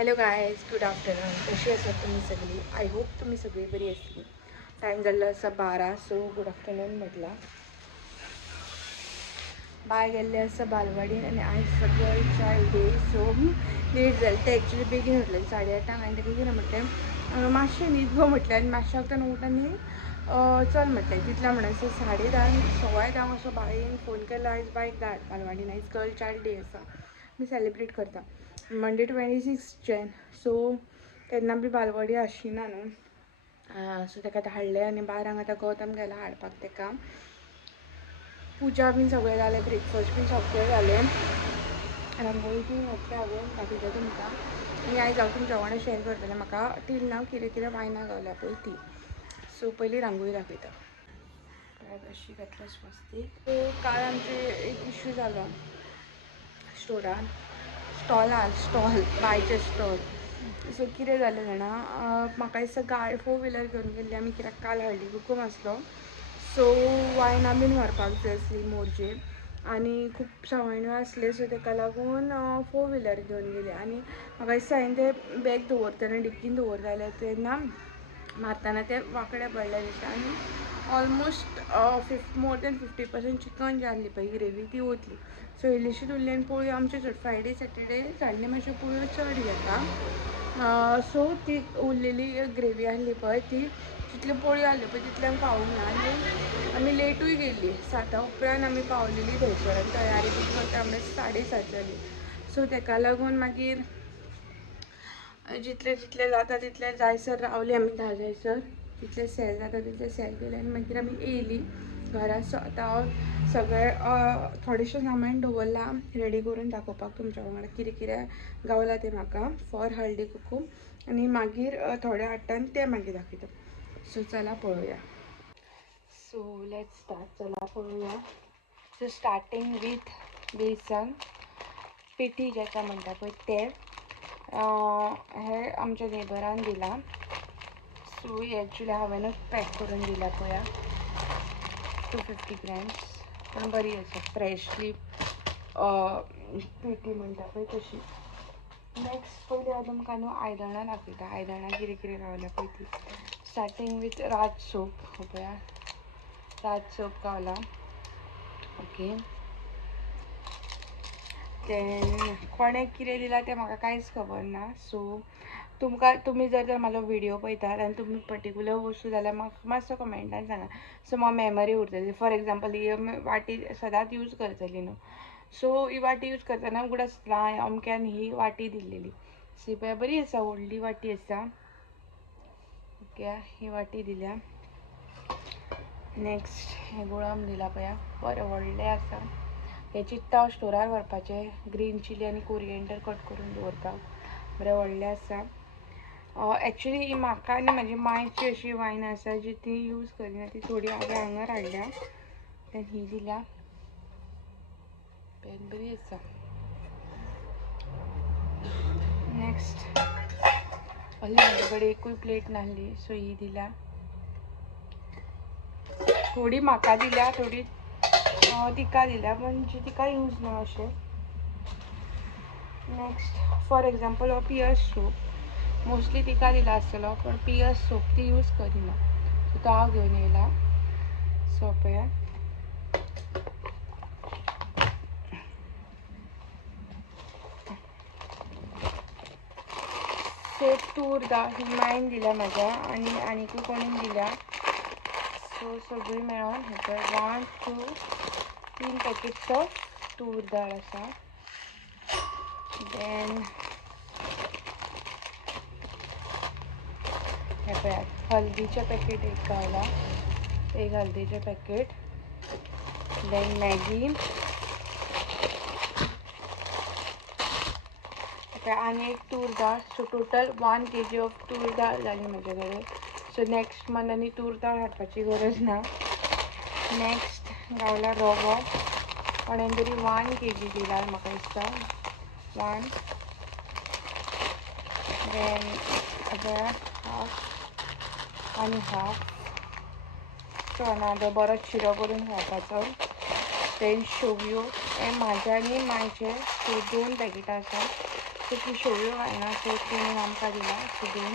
Hello guys, good afternoon. कशी आसात तुम्ही सगळी? आय होप तुम्ही सगळी बरी असली. टाईम झाला असा 12, सो गुड आफ्टरनून म्हटला. बाय गेल्ले असा बालवाडीन आणि आयज सगळं चायल्ड डे, सो लेट जालें. ते एक्चुली बेगीन उठलें 8:30 आनी ताका कितें म्हटलें मातशें न्हीद गो म्हटलें आनी मातशें वगतान उठ आनी चल म्हटलें. तितल्या म्हणसर 10:30 10:15 असो बायेन फोन केला, आयज बायक धाड बालवाडीन, आयज गर्ल चायल्ड डे आसा, मी सेलिब्रेट करता मंडे 26 Jan. सो तेन्ना बी बालवाडी आशिना न्हू, सो ताका धाडलें आनी 12 आतां गौतम गेला हाडपाक ताका. पुजा बीन सगळें जालें, ब्रेकफास्ट बीन सगळें जालें, रांगोळी बीन घातली हांवें, दाखयता तुमकां. आनी आयज हांव तुमच्या वांगडा शेअर करतलें म्हाका टील नाव कितें कितें वायनां गावल्या पळय ती. सो पयलीं रांगोळी दाखयता. अशी घातल्या स्वस्तीक. सो काल आमचे एक इश्यू जालो स्टोरान, स्टॉल बायचे स्टॉल. सो कितें जालें जाणा, म्हाका दिसता 4 व्हिलर घेवन गेल्ली आमी, कित्याक काल हळदी कुकूम आसलो. सो वायनां बीन व्हरपाक जाय आसली मोरचे आनी खूब सवयण्यो आसले, सो ताका लागून 4 व्हिलर घेवन गेली. आनी म्हाका दिसता हांवें तें बॅग दवरतना डिक्कीन दवरतालें तेन्ना मारतना तें वांकडें पडलें दिसता. आनी ऑलमोस्ट मोर दॅन 50% चिकन जी आहली पळय ग्रेवी ती वतली. सो इल्लीशीच उरली आनी पोळयो आमचे चड फ्रायडे सॅटर्डे सान्डे मातश्यो पोळयो चड घेता. सो ती उरलेली ग्रेवी आहली पळय ती, जितल्यो पोळयो आहल्यो पळय तितल्यांक पावूंक ना आनी आमी लेटूय गेल्ली. 7 उपरांत आमी पावलेली थंयसर आनी तयारी बी करता म्हणल्यार 7:30 जाली. सो ताका लागून मागीर जितलें जाता तितलें जायसर रावलीं आमी 10 जायसर. जितलें सेल जाता तितलें सेल केलें आनी मागीर आमी येयलीं घरा. सो आतां हांव सगळें थोडेंशें सामान दवरलां रेडी करून दाखोवपाक तुमच्या वांगडा कितें कितें गावलां तें म्हाका फॉर हळदी कुकूम. आनी मागीर थोड्या हाडटान तें मागीर दाखयता. सो चला पळोवया. So let's start. चला पळोवया. सो स्टार्टींग वीथ बेसन पिठी जेका म्हणटा पळय तें. हें आमच्या नेबरान दिलां. सो एक्चुली हांवेनूच पॅक करून दिला पळया. 250 grams, पण बरी आसा, फ्रेशली पिठी म्हणटा पळय तशी. नेक्स्ट पयलीं हांव तुमकां न्हू आयदनां दाखयता. आयदनां कितें कितें गावल्या पळय ती. Starting with Raj soap. पळया राज सोप गावला. ओके. देन कोणें कितें दिलां तें म्हाका कांयच खबर ना. सो तुमी जर म्हाजो व्हिडिओ पळयतात आनी तुमी पर्टिक्युलर वस्तू जाल्यार म्हाका मातसो कमेंटान सांगा. सो म्हाका मेमरी उरतली. फॉर एग्जांपल ही वाटी सदांच यूज करतली न्हू, सो ही वाटी यूज करतना उगडास आसतलो अमक्यान ही वाटी दिल्लेली. सी पळय बरी आसा, व्हडली वाटी आसा. ओके, ही वाटी दिल्या. नेक्स्ट हे गुळम दिला पळया, बरें व्हडलें आसा. हे चिंतता हांव स्टोरार व्हरपाचें. ग्रीन चिली आनी कोरिएंडर कट करून दवरपाक, बरें व्हडलें आसा. एक्चुली ही म्हाका आनी म्हाजी मायची अशी वायन आसा जी ती यूज करिना, ती थोडी हांवें हांगर हाडल्या. देन ही दिल्या, पेन बरी आसा. नेक्स्ट असली म्हाजे कडेन एकूय प्लेट नासली, सो ही दिल्या. थोडी म्हाका दिल्या, थोडी तिका दिल्या, पण जी तिका यूज ना अशें. नेक्स्ट फॉर एग्जांपल हो पियर्स सोप मोस्टली तिका दिला आसतलो, पण पियर्स सोप ती यूज करिना, सो तो हांव घेवन येयला. सो पळया सोप तूर दाळ ही मायन दिल्या म्हाज्या, आनी आनीकूय कोणीन दिल्या. सो सगळीं मेळोन हे पळय 1, 2, 3 पॅकेट्स ऑफ तूर दाळ आसा. देन हे पळया हल्दीचें पॅकेट एक गावला, एक हल्दीचें पॅकेट. देन मॅगी, आनी एक तूर दाळ. सो टोटल 1 kg ऑफ तूर दाळ जाली म्हाजे कडेन. सो नेक्स्ट मंथ आनी तूर दाळ हाडपाची गरज ना. नेक्स्ट गावला रवो. कोणेन तरी 1 kg दिला म्हाका दिसता, 1. देन हाफ आनी हाफ. सो अनादर बरो शिरो करून खावपाचो. देन शेवयो हे म्हाजे आनी मायचे, सो 2 पॅकेटां आसा. ती शेवयो आहे ना सो तिणें आमकां दिला सो दोन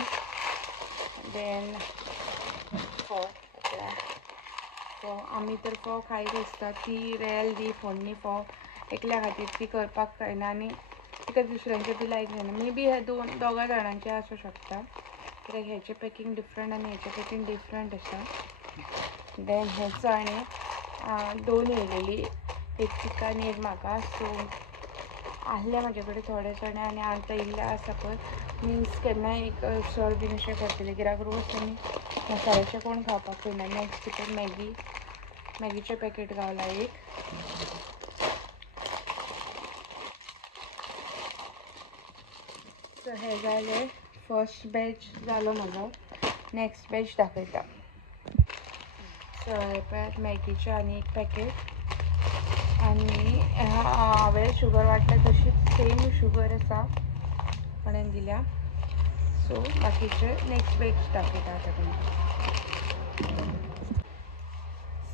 देन फोव सो आमी तर फोव खायत आसता ती रेल दी फोडणी फोव एकल्या खातीर ती करपाक जायना आनी तिका दुसऱ्यांचे बी लायक जायना मे बी हे दोगा जाणांचे आसूं शकता कित्याक हेचें पॅकींग डिफरंट आनी हेचें पॅकींग डिफरंट आसा देन हे चणे दोन येयलेली एक तिका आनी एक म्हाका सो आहले म्हाजे कडेन थोडे चणे आनी आतां इल्ले आसा पळय मिन्स केन्नाय एक सर बीन अशें करतले कित्याक रोज आमी मसाल्याचें कोण खावपाक पयना नेक्स्ट तितून मॅगीचें पॅकेट गावला एक सो हे जालें फर्स्ट बॅच जालो म्हजो नेक्स्ट बॅच दाखयता सो हे पळय मॅगीचें आनी एक पॅकेट आनी हांवें शुगर वाटल्या तशीच सेम शुगर आसा कोणें दिल्या सो बाकीचे नेक्स्ट बॅच दाखयता आतां तुमकां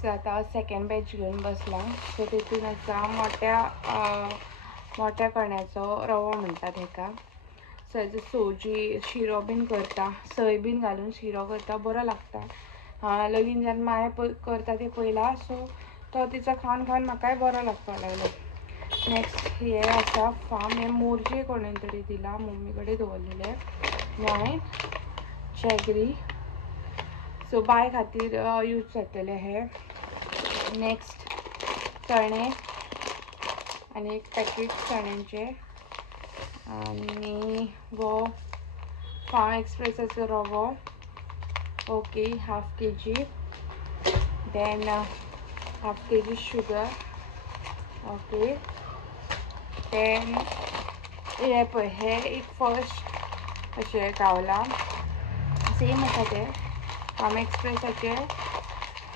सो आतां हांव सेकेंड बॅच घेवन बसलां सो तितून आसा मोट्या कण्याचो रवो म्हणटात हेका सो हेजो सोजी शिरो बीन करता सय बीन घालून शिरो करता बरो लागता लगीन जेन्ना माय करता ते पयला सो तो तिचो खावन खावन म्हाकाय बरो लागपाक लागलो नेक्स्ट हे आसा फार्म हे मोरजे कोणें तरी दिला मम्मी कडेन दवरलेले वायन जॅगरी सो बाय खातीर यूज जातले हे नेक्स्ट चणे आनी एक पॅकेट चण्यांचे आनी वो फार्म एक्सप्रेसाचो रवो okay half kg then half kg sugar okay then हे पळय हे एक फर्स्ट अशें गावला सेम आसा ते फार्म एक्सप्रेसाचे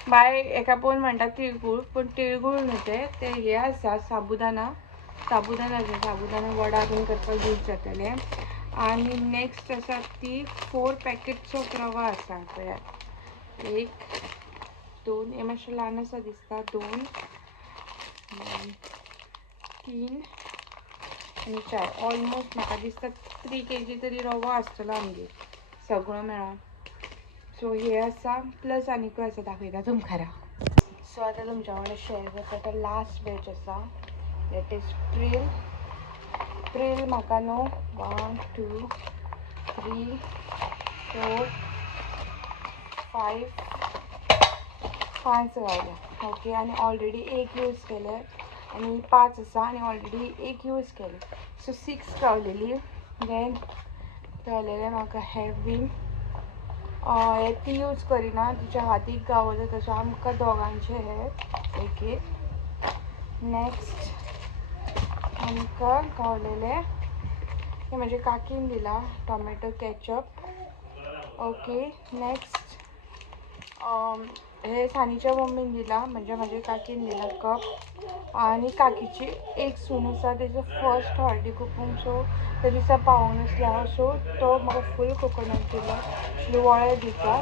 बाय एका पळोवन म्हणटा तिळगूळ पूण तिळगूळ न्हू ते हे आसा साबुदाना वडा बीन करपाक यूज जातले आनी नेक्स्ट आसा ती 4 पॅकेट्स ऑफ रवा आसा पळयात एक दोन हे मातशें ल्हान आसा दिसता 2 3 आनी 4 ऑलमोस्ट म्हाका दिसता 3 kg तरी रवो आसतलो आमगेर सगळो मेळोन सो हे आसा प्लस आनीकूय आसा दाखयता तुमकां सो आतां तुमच्या वांगडा शेअर करता तो लास्ट बॅच आसा दॅट इज प्रिल म्हाका न्हू 1 2 3 4 5 गावल्या ओके आनी ऑलरेडी एक यूज केले आनी 5 आसा आनी ऑलरेडी एक यूज केले सो 6 गावलेली देन गावलेले म्हाका हेवीन हे ती यूज करिना तिच्या हातीक गावले तसो आमकां दोगांचे हे एक नेक्स्ट आमकां गावलेले हे म्हाजे काकीन दिला टोमॅटो कॅचअप ओके नेक्स्ट हे सानीच्या मम्मीन दिला म्हणजे म्हाजे काकीन दिला कप आनी काकीची एक सून आसा तेजो फर्स्ट हळदी कुकूम सो ते दिसा पावूंक नासले हांव सो तो म्हाका फूल कोकोनट दिलो शिरवळे दिता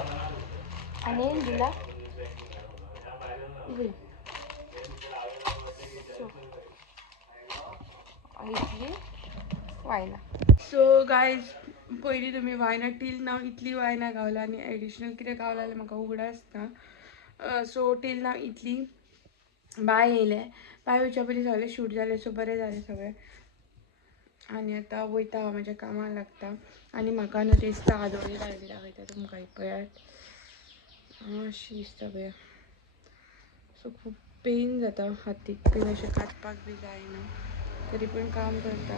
आनी दिला इतली वायना सो गायज पयलीं तुमी वायना टील नाव इतली वायना गावला आनी एडिशनल कितें गावला जाल्यार म्हाका उगडास आसता सो टील नाव इतली बाय येयले बाय येवच्या पयलीं सगळें शूट जालें सो बरें जालें सगळें आनी आतां वयता हांव म्हाज्या कामाक लागता आनी म्हाका न्हू दिसता आदोळी लायली दाखयता तुमकां पळयात अशी दिसता पळया सो खूब पेन जाता हातीक बीन अशें काडपाक बी जायना तरी पूण काम करता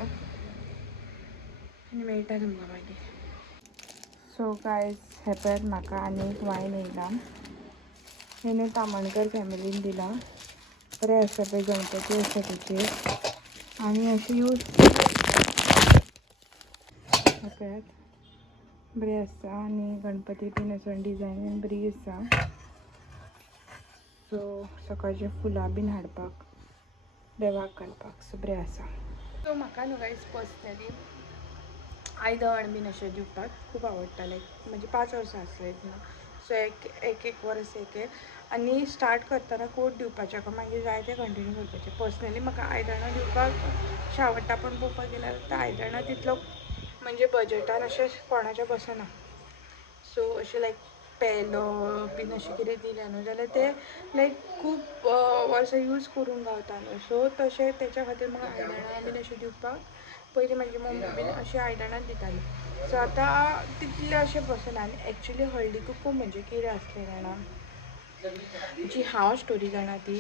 आनी मेळटा तुमकां मागीर सो गायज हे पळयात म्हाका आनी एक वायन येयला हेणें तामणकर फॅमिलीन दिला बरें आसा पळय गणपती आसा तेचेर आनी अशें यूज हे पळयात बरें आसा आनी गणपती बीन आसा डिजायन बरी आसा सो सकाळचे फुलां बीन हाडपाक देवाक घालपाक सो बरें आसा सो म्हाका न्हू गायज पर्सनली आयदन बीन अशें दिवपाक खूब आवडटा लायक म्हणजे 5 वर्सां आसले ना सो एक वर्स आनी स्टार्ट करतना कोट दिवपाचें मागीर जाय तें कंटिन्यू करपाचें. पर्सनली म्हाका आयदनां दिवपाक आवडटा, पण पळोवपाक गेल्यार आतां आयदनां तितलो म्हणजे बजेटान अशें कोणाच्या बसना. सो अशें लायक पेलो बीन अशें कितें दिलें न्हू जाल्यार ते लायक खूब वर्सां यूज करूंक गावता न्हू. सो तशें तेच्या खातीर म्हाका आयदनां बीन अशें दिवपाक पयलीं म्हाजी मम्मी बीन अशें आयदनांच दिताली. सो आतां तितलें अशें बसना. आनी एक्चुली हळदी कुकूम म्हणजे कितें आसलें जाणा, जी हांव स्टोरी जाणा ती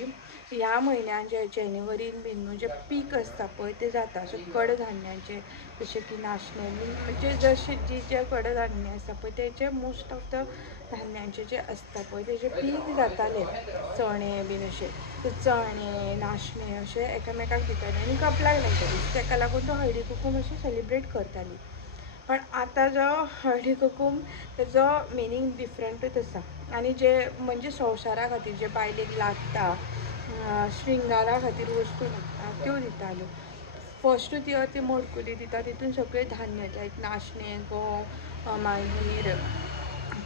ह्या म्हयन्यान जे जानेवारीन बीन न्हू जे पीक आसता पळय ते जाता. सो कडधान्यांचे जशें की नाशणे बीन म्हणजे जशे जे कडधान्य आसता पळय तेचे मोस्ट ऑफ द धान्यांचे जे आसता पळय तेजे पीक जाताले. चणे बीन अशे चणे नाशणे अशे एकामेकाक दिताले आनी कपलाक लायताली. ताका लागून तो हळदी कुकूम अशी सेलिब्रेट करताली. पण आतां जो हळदी कुकूम तेजो मिनींग डिफरंटूच आसा. आनी जे म्हणजे संवसारा खातीर जे बायलेक लागता श्रिंगारा खातीर वस्तू लागता त्यो दिताल्यो. फस्टूच ती मडकुली दिता तितून सगळे धान्य लायक नाशणे गंव मागीर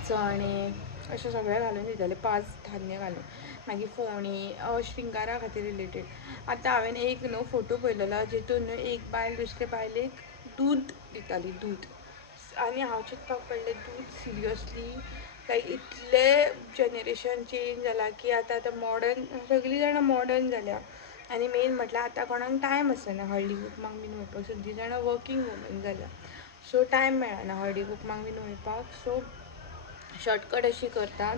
चणे अशें सगळें घालून दिताले 5 धान्य घालून. मागीर फोणी श्रिंगारा खातीर रिलेटेड. आतां हांवें एक न्हू फोटो पळयलेलो जितून न्हू एक बायल दुसरे बायलेक दूद दिताली दूद. आनी हांव चिंतपाक पडलें दूद सिरियसली लायक इतलें जनरेशन चेंज जाला की आतां मॉडर्न सगळीं जाणां मॉडर्न जाल्या. आनी मेन म्हटल्यार आतां कोणाक टायम आसना हळदी कुकमाक बीन वयपाक. सगळीं जाणां वर्कींग वुमन जाल्या. सो टायम मेळना हळदी कुकमाक बीन वयपाक. सो शॉर्टकट अशी करतात.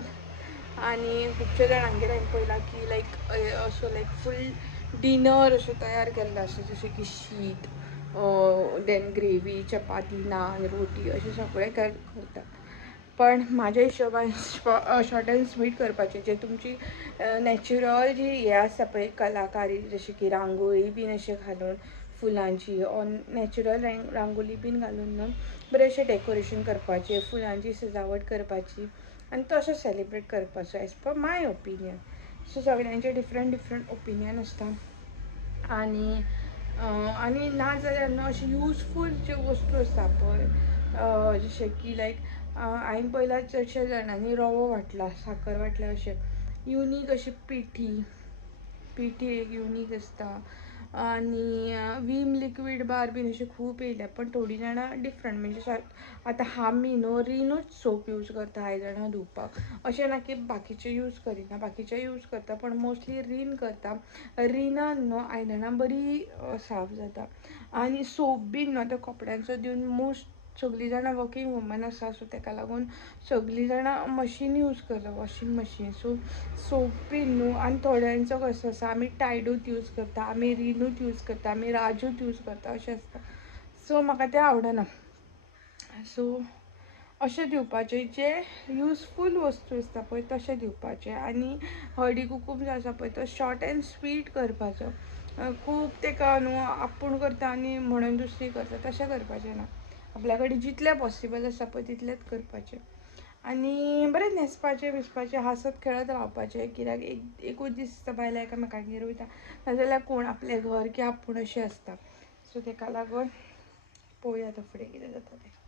आनी खुबशे जाणांगेर हांवें पळयलां की लायक असो लायक फूल डिनर असो तयार केल्लो आसता जशें की शीत देन ग्रेवी चपाती नान रोटी अशें सगळें करतात. पण म्हाज्या हिशोबान शॉर्ट एंड स्वीट करपाचें जे तुमची नॅचरल जी हें आसा पळय कलाकारी जशी की रांगोळी बीन अशें घालून फुलांची ऑर नॅचरल रांगोळी बीन घालून न्हू बरें अशें डेकोरेशन करपाचें फुलांची सजावट करपाची आनी तसो सेलिब्रेट करपाचो एज पर माय ओपिनियन. सो सगळ्यांचे डिफरंट ओपिनियन आसता. आनी नाजाल्यार न्हू अशें यूजफूल ज्यो वस्तू आसता पळय जशें की लायक हांवें पळयलां चडशे जाणांनी रवो वांटला साकर वांटल्या अशें युनीक अशी पिठी एक युनीक आसता. आनी वीम लिक्वीड बार बीन अशे खूब येयल्या. पण थोडीं जाणां डिफरंट म्हणजे आतां आमी न्हू रिनूच सोप यूज करता आयदनां धुवपाक. अशें ना की बाकीचे यूज करिना, बाकीचे यूज करता पण मोस्टली रीन करता. रिनान न्हू आयदनां बरी साफ जाता. आनी सोप बीन न्हू आतां कपड्यांचो दिवन मोस्ट सगळीं जाणां वर्कींग वुमन आसा. सो ताका लागून सगळीं जाणां मशीन यूज करता वॉशींग मशीन. सो सोप बीन न्हू आनी थोड्यांचो कसो आसा आमी टायडूच यूज करता, आमी रिनूच यूज करता, आमी राजूच यूज करता अशें आसता. सो म्हाका तें आवडना. सो अशें दिवपाचें जे यूजफूल वस्तू आसता पळय तशें दिवपाचें. आनी हळदी कुकूम जो आसा पळय तो शॉर्ट एंड स्वीट करपाचो. खूब ताका न्हू आपूण करता आनी म्हणून दुसरी करता तशें करपाचें ना. आपल्या कडेन जितलें पॉसिबल आसा पळय तितलेंच करपाचें. आनी बरें न्हेसपाचें बिसपाचें हांसत खेळत रावपाचें. कित्याक एकूच दीस बायलां एकामेकागेर वयता नाजाल्यार कोण आपलें घर की आपूण अशें आसता. सो ताका लागून पळोवया आतां फुडें कितें जाता तें.